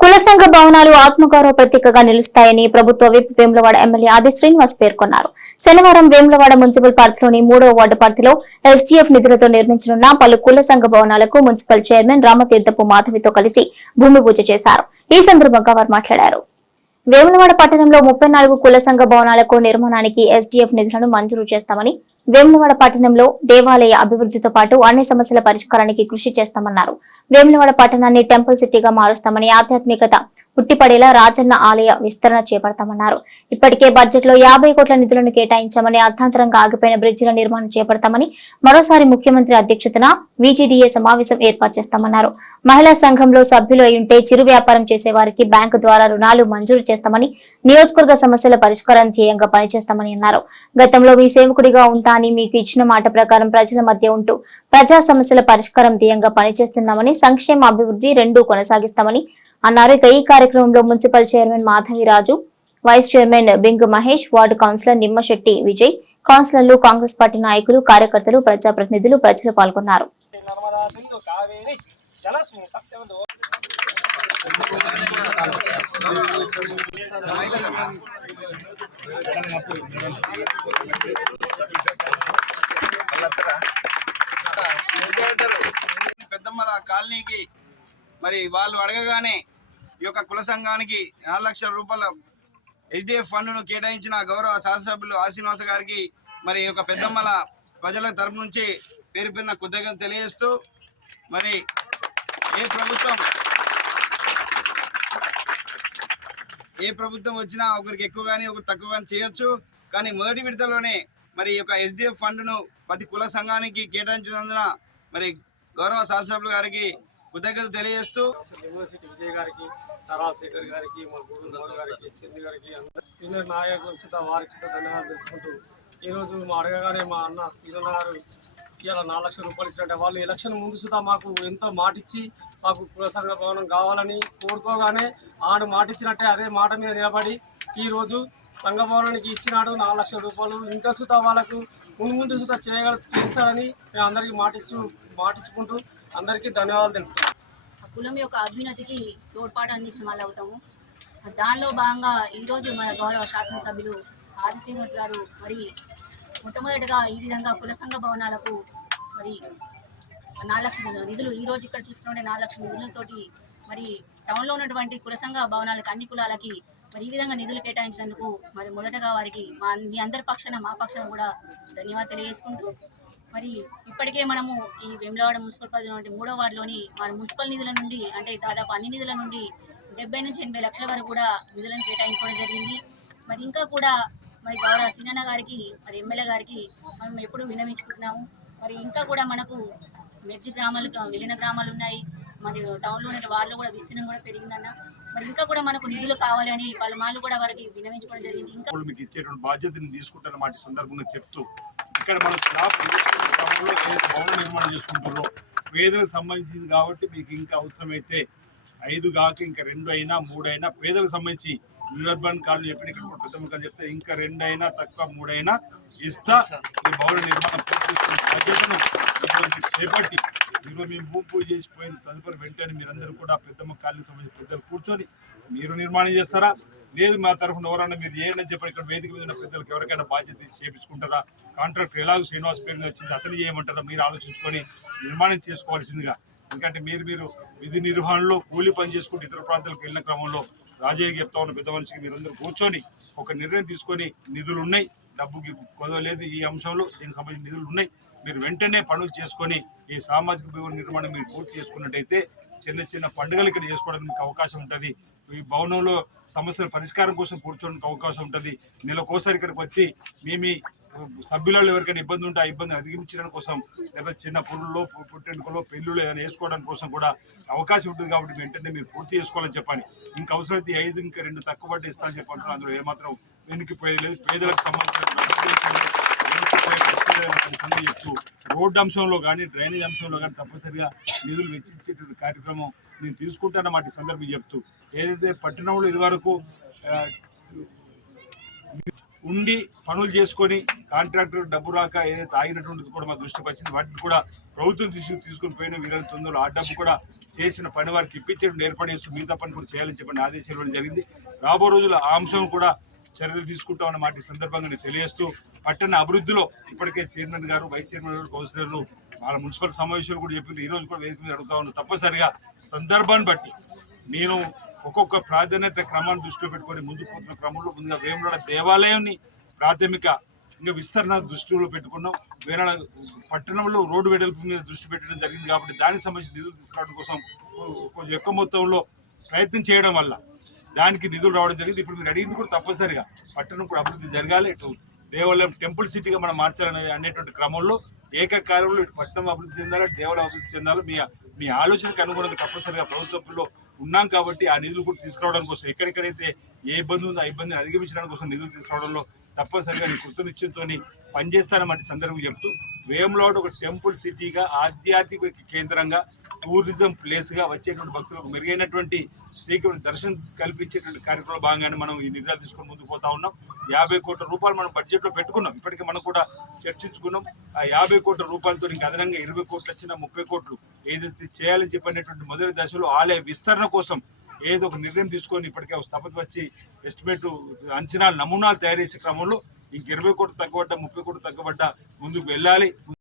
కుల సంఘ భవనాలు ఆత్మగౌరవ ప్రతీకగా నిలుస్తాయని ప్రభుత్వ విప్ వేములవాడ ఎమ్మెల్యే ఆది శ్రీనివాస్ పేర్కొన్నారు. శనివారం వేములవాడ మున్సిపల్ పార్టీలోని మూడవ వార్డు పరిధిలో ఎస్డీఎఫ్ నిధులతో నిర్మించనున్న పలు కుల సంఘ భవనాలకు మున్సిపల్ చైర్మన్ రామతీర్థపు మాధవితో కలిసి భూమి పూజ చేశారు. ఈ సందర్భంగా వారు మాట్లాడారు. వేములవాడ పట్టణంలో ముప్పై నాలుగు కుల సంఘ భవనాలకు నిర్మాణానికి ఎస్డీఎఫ్ నిధులను మంజూరు చేస్తామని వేములవాడ పట్టణంలో దేవాలయ అభివృద్ధితో పాటు అన్ని సమస్యల పరిష్కారానికి కృషి చేస్తామన్నారు. వేములవాడ పట్టణాన్ని టెంపుల్ సిటీగా మారుస్తామని ఆధ్యాత్మికత పుట్టిపడేలా రాజన్న ఆలయ విస్తరణ చేపడతామన్నారు. ఇప్పటికే బడ్జెట్లో యాభై కోట్ల నిధులను కేటాయించామని అర్థాంతరంగా ఆగిపోయిన బ్రిడ్జిల నిర్మాణం చేపడతామని మరోసారి ముఖ్యమంత్రి అధ్యక్షతన వీటీడీఏ సమావేశం ఏర్పాటు చేస్తామన్నారు. మహిళా సంఘంలో సభ్యులు అయ్యుంటే ఉంటే చిరు వ్యాపారం చేసే వారికి బ్యాంకు ద్వారా రుణాలు మంజూరు చేస్తామని నియోజకవర్గ సమస్యల పరిష్కారం ధ్యేయంగా పనిచేస్తామని అన్నారు. గతంలో మీ సేవకుడిగా ఉంటా కానీ మీకు ఇచ్చిన మాట ప్రకారం ప్రజల మధ్య ఉంటూ ప్రజా సమస్యల పరిష్కారం ధ్యేయంగా పనిచేస్తున్నామని సంక్షేమ అభివృద్ధి రెండూ కొనసాగిస్తామని అన్నారు. ఇక ఈ కార్యక్రమంలో municipal chairman Madhaviraju vice chairman Bing Mahesh ward councillor Nimmashetti Vijay కౌన్సిలర్లు కాంగ్రెస్ పార్టీ నాయకులు కార్యకర్తలు ప్రజాప్రతినిధులు ప్రజలు పాల్గొన్నారు. పెద్దమ్మల కాలనీకి మరి వాళ్ళు అడగగానే ఈ యొక్క కుల సంఘానికి నాలుగు లక్షల రూపాయల హెచ్డిఎఫ్ ఫండ్ను కేటాయించిన గౌరవ శాసనసభ్యులు ఆ గారికి మరి ఈ యొక్క పెద్దమ్మల ప్రజల తరపు నుంచి పేరు పేరున కృతజ్ఞత తెలియజేస్తూ మరి ఏ ప్రభుత్వం ఏ ప్రభుత్వం వచ్చినా ఒకరికి ఎక్కువ కానీ ఒకరు తక్కువ కానీ చేయొచ్చు. కానీ మొదటి విడతలోనే మరి ఈ యొక్క ఎస్డిఎఫ్ ఫండ్ను ప్రతి కుల సంఘానికి కేటాయించినందున మరి గౌరవ శాసనసభ్యులు గారికి కృతజ్ఞతలు తెలియజేస్తూ యూనివర్సిటీ విజయ్ గారికి తరా శేఖర్ గారికి మోహన్ గారికి చంద్ర గారికి సీనియర్ నాయకుల వారికి ధన్యవాదాలు తెలుపుకుంటూ ఈరోజు మా అడగగానే మా అన్న సీనియర్ గారు ఇవాళ నాలుగు లక్షల రూపాయలు ఇచ్చినట్టే. వాళ్ళు ఎలక్షన్ ముందు సుధా మాకు ఎంతో మాటిచ్చి మాకు కులసంఘ భవనం కావాలని కోరుకోగానే ఆడు మాటిచ్చినట్టే అదే మాట మీద నిలబడి ఈరోజు సంఘ భవనానికి ఇచ్చినాడు నాలుగు లక్షల రూపాయలు. ఇంకా సుధా వాళ్ళకు ముందు ముందు సుధా చేయగల చేస్తారని మేము అందరికీ మాటిచ్చు మాటించుకుంటూ అందరికీ ధన్యవాదాలు తెలుపుతాం కులం యొక్క అభ్యున్నతికి తోడ్పాటు అందించిన వాళ్ళు అవుతాము. దానిలో భాగంగా ఈరోజు మన గౌరవ శాసనసభ్యులు ఆది శ్రీనివాస్ గారు మరి మొట్టమొదటిగా ఈ విధంగా కుల సంఘ భవనాలకు మరి నాలుగు లక్షల నిధులు ఈ రోజు ఇక్కడ చూస్తుంటే నాలుగు లక్షల నిధులతోటి మరి టౌన్లో ఉన్నటువంటి కుల సంఘ భవనాలకు అన్ని కులాలకి మరి ఈ విధంగా నిధులు కేటాయించినందుకు మరి మొదటగా వారికి మా మీ అందరి పక్షాన మా పక్షాన కూడా ధన్యవాదాలు తెలియజేసుకుంటూ మరి ఇప్పటికే మనము ఈ వెమ్లవాడ మున్సిపల్ పరిధిలోని మూడో వార్డులోని మన మున్సిపల్ నిధుల నుండి అంటే దాదాపు అన్ని నిధుల నుండి డెబ్బై నుంచి ఎనభై లక్షల వరకు కూడా నిధులను కేటాయించుకోవడం జరిగింది. మరి ఇంకా కూడా మరి గౌరవ సినన్న గారికి మరి ఎమ్మెల్యే గారికి మనం ఎప్పుడు వినమించుకుంటున్నాము మరి ఇంకా కూడా మనకు మెర్జి గ్రామాలు వెళ్ళిన గ్రామాలు ఉన్నాయి. మరి టౌన్లో ఉన్న వార్డులో కూడా విస్తీర్ణం కూడా పెరిగిందన్న. మరి ఇంకా కూడా మనకు నిధులు కావాలి అని పలుమార్లు కూడా వారికి వినమించుకోవడం జరిగింది. ఇంకా మీకు ఇచ్చేటువంటి బాధ్యతను తీసుకుంటారన్నమాట మాట సందర్భంగా చెప్తూ ఇక్కడ మన భవన నిర్మాణం చేసుకుంటారో పేదలకు సంబంధించింది కాబట్టి మీకు ఇంకా అవసరమైతే ఐదు కాక ఇంకా రెండు అయినా మూడు అయినా పేదలకు సంబంధించి నిర్బన్ కాలనీ చెప్పిన ఇక్కడ కూడా చెప్తే ఇంకా రెండైనా తక్కువ మూడైనా ఇస్తా. ఈ భవన నిర్మాణం పూర్తి బాధ్యతను చేపట్టి ఈరోజు మేము భూమి పూజ చేసిపోయిన తదుపరి వెంటనే మీరందరూ కూడా పెద్దమ్మ కాలనీ సంబంధించిన పెద్దలు కూర్చొని మీరు నిర్మాణం చేస్తారా? లేదు మా తరఫున ఎవరన్నా మీరు చేయండి చెప్పండి చెప్పి ఇక్కడ వేదిక మీద ఉన్న పెద్దలకు ఎవరికైనా బాధ్యత చేపించుకుంటారా? కాంట్రాక్ట్ ఎలాగో శ్రీనివాస్ పేరు వచ్చింది అతను చేయమంటారా మీరు ఆలోచించుకొని నిర్మాణం చేసుకోవాల్సిందిగా. ఎందుకంటే మీరు మీరు విధి నిర్వహణలో కూలి పని చేసుకుంటూ ఇతర ప్రాంతాలకు వెళ్ళిన క్రమంలో రాజయ్య చెప్తా ఉన్న పెద్ద మనిషికి మీరందరూ కూర్చొని ఒక నిర్ణయం తీసుకొని నిధులు ఉన్నాయి. డబ్బుకి కొదవలేదు ఈ అంశంలో. దీనికి సంబంధించిన నిధులు ఉన్నాయి. మీరు వెంటనే పనులు చేసుకొని ఈ సామాజిక నిర్మాణం మీరు పూర్తి చేసుకున్నట్టయితే చిన్న చిన్న పండుగలు ఇక్కడ చేసుకోవడానికి అవకాశం ఉంటుంది. ఈ భవనంలో సమస్యల పరిష్కారం కోసం కూర్చోడానికి అవకాశం ఉంటుంది. నెలకోసారి ఇక్కడికి వచ్చి మేము సభ్యులలో ఎవరికైనా ఇబ్బంది ఉంటే ఆ ఇబ్బంది అధిగమించడం కోసం లేదా చిన్న పురుల్లో పుట్టెంటుకలో పెళ్ళిళ్ళు ఏదైనా వేసుకోవడానికి కోసం కూడా అవకాశం ఉంటుంది కాబట్టి వెంటనే మీరు పూర్తి చేసుకోవాలని చెప్పండి ఇంకా అవసరమైతే ఐదు ఇంకా రెండు తక్కువ పట్టి ఇస్తానని చెప్పంటున్నారు అందులో ఏమాత్రం వెనక్కిపోయేది లేదు. పేదలకు సంబంధించిన చెప్తూ రోడ్డు అంశంలో కానీ డ్రైనేజ్ అంశంలో కానీ తప్పనిసరిగా నిధులు వెచ్చించేటువంటి కార్యక్రమం నేను తీసుకుంటానన్నమాట ఈ సందర్భం చెప్తూ ఏదైతే పట్టణంలో ఇదివరకు ఉండి పనులు చేసుకొని కాంట్రాక్టర్ డబ్బు రాక ఏదైతే ఆగినటువంటిది కూడా మా దృష్టికి వచ్చింది వాటిని కూడా ప్రభుత్వం తీసుకు తీసుకుని పోయిన వీరైన తొందరలో ఆ డబ్బు కూడా చేసిన పని వారికి ఇప్పించడం ఏర్పడేస్తూ మిగతా పని కూడా చేయాలని చెప్పని ఆదేశాలు ఇవ్వడం జరిగింది. రాబో రోజుల్లో ఆ అంశం కూడా చర్యలు తీసుకుంటామన్న మాట సందర్భంగా నేను తెలియజేస్తూ పట్టణ అభివృద్ధిలో ఇప్పటికే చైర్మన్ గారు వైస్ చైర్మన్ గారు కౌన్సిలర్లు వాళ్ళ మున్సిపల్ సమావేశాలు కూడా చెప్పి ఈ రోజు కూడా వేసి మీద అడుగుతా ఉన్నారు తప్పనిసరిగా సందర్భాన్ని బట్టి నేను ఒక్కొక్క ప్రాధాన్యత క్రమాన్ని దృష్టిలో పెట్టుకొని ముందుకు పోతున్న క్రమంలో ముందుగా వేములవాడ దేవాలయాన్ని ప్రాథమిక ఇంకా విస్తరణ దృష్టిలో పెట్టుకున్నాం. వేరే పట్టణంలో రోడ్డు వెడల్పు మీద దృష్టి పెట్టడం జరిగింది కాబట్టి దానికి సంబంధించి నిధులు తీసుకురావడం కోసం కొంచెం ఎక్కువ మొత్తంలో ప్రయత్నం చేయడం వల్ల దానికి నిధులు రావడం జరిగింది. ఇప్పుడు మీరు అడిగింది కూడా తప్పనిసరిగా పట్టణం కూడా అభివృద్ధి జరగాలి. ఇటు దేవాలయం టెంపుల్ సిటీగా మనం మార్చాలనే అనేటువంటి క్రమంలో ఏకకాలంలో ఇటు పట్టణం అభివృద్ధి చెందాలా దేవాలయం అభివృద్ధి చెందాలి. మీ మీ ఆలోచనకు అనుగుణంగా తప్పనిసరిగా ప్రభుత్వంలో ఉన్నాం కాబట్టి ఆ నిధులు కూడా తీసుకురావడం కోసం ఎక్కడెక్కడైతే ఏ ఇబ్బంది ఉందో ఆ ఇబ్బందిని అధిగమించడానికి కోసం నిధులు తీసుకురావడంలో తప్పనిసరిగా నీ కృతనిశ్చయంతో పనిచేస్తానమంటే సందర్భం చెప్తూ వేములవాడ ఒక టెంపుల్ సిటీగా ఆధ్యాత్మిక కేంద్రంగా టూరిజం ప్లేస్గా వచ్చేటువంటి భక్తులకు మెరుగైనటువంటి శ్రీకృష్ణ దర్శనం కల్పించేటువంటి కార్యక్రమంలో భాగంగానే మనం ఈ నిర్ణయాలు తీసుకొని ముందుకు పోతా ఉన్నాం. యాభై కోట్ల రూపాయలు మనం బడ్జెట్లో పెట్టుకున్నాం. ఇప్పటికీ మనం కూడా చర్చించుకున్నాం. ఆ యాభై కోట్ల రూపాయలతో ఇంకా అదనంగా ఇరవై కోట్లు వచ్చిన ముప్పై కోట్లు ఏదైతే చేయాలని చెప్పినటువంటి మొదటి దశలో ఆలయ విస్తరణ కోసం ఏదో ఒక నిర్ణయం తీసుకొని ఇప్పటికే స్థపతి వచ్చి ఎస్టిమేట్ అంచనాలు నమూనాలు తయారు చేసే క్రమంలో ఇంక ఇరవై కోట్లు తగ్గబడ్డ ముప్పై కోట్లు తగ్గబడ్డ ముందుకు వెళ్ళాలి.